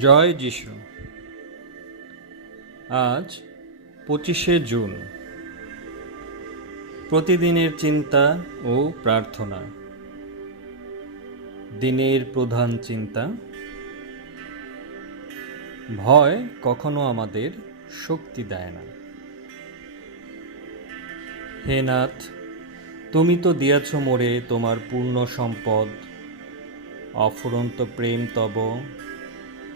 জয় যিশু। আজ পঁচিশে জুন। প্রতিদিনের চিন্তা ও প্রার্থনা। দিনের প্রধান চিন্তা। ভয় কখনো আমাদের শক্তি দেয় না। হে নাথ, তুমি তো দিয়াছ মোরে তোমার পূর্ণ সম্পদ। অফুরন্ত প্রেম তব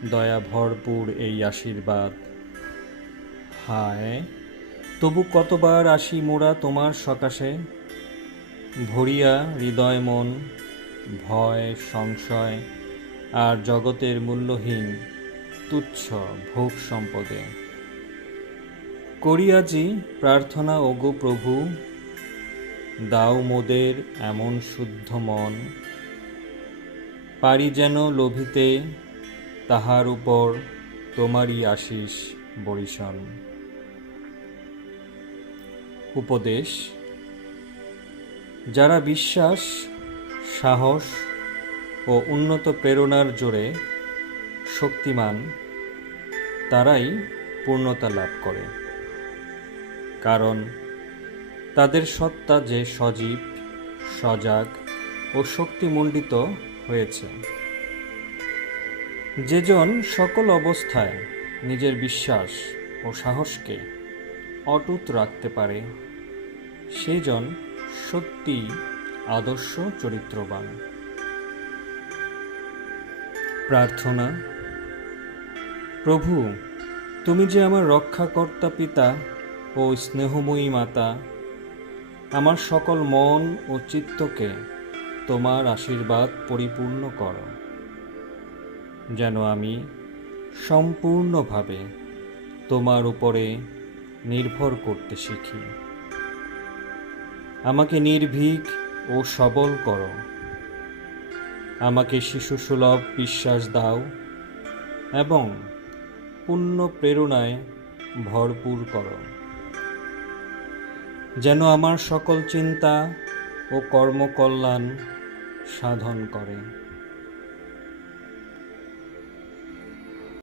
দয়া ভরপুর এই আশীর্বাদ। হায়, তবু কতবার আসি মোরা তোমার সকাশে? ভরিয়া হৃদয় মন, ভয়, সংশয়, আর জগতের মূল্যহীন, তুচ্ছ ভোগ সম্পদে। করিয়াজি প্রার্থনা ওগো প্রভু, দাও মোদের এমন শুদ্ধ মন। পারি যেন লোভিতে তাহার উপর তোমারই আশিস বরিশন উপদেশ, যারা বিশ্বাস, সাহস ও উন্নত প্রেরণার জোরে শক্তিমান, তারাই পূর্ণতা লাভ করে। কারণ তাদের সত্তা যে সজীব, সজাগ ও শক্তিমণ্ডিত হয়েছে। যেজন সকল অবস্থায় নিজের বিশ্বাস ও সাহসকে অটুট রাখতে পারে, সেজন সত্যি আদর্শ চরিত্রবান। প্রার্থনা, প্রভু, তুমি যে আমার রক্ষাকর্তা পিতা ও স্নেহময়ী মাতা, আমার সকল মন ও চিত্তকে তোমার আশীর্বাদ পরিপূর্ণ করো। যেন আমি সম্পূর্ণভাবে তোমার উপরে নির্ভর করতে শিখি। আমাকে নির্ভীক ও সবল করো। আমাকে শিশুসুলভ বিশ্বাস দাও এবং পূর্ণ প্রেরণায় ভরপুর করো। যেন আমার সকল চিন্তা ও কর্মকল্যাণ সাধন করে।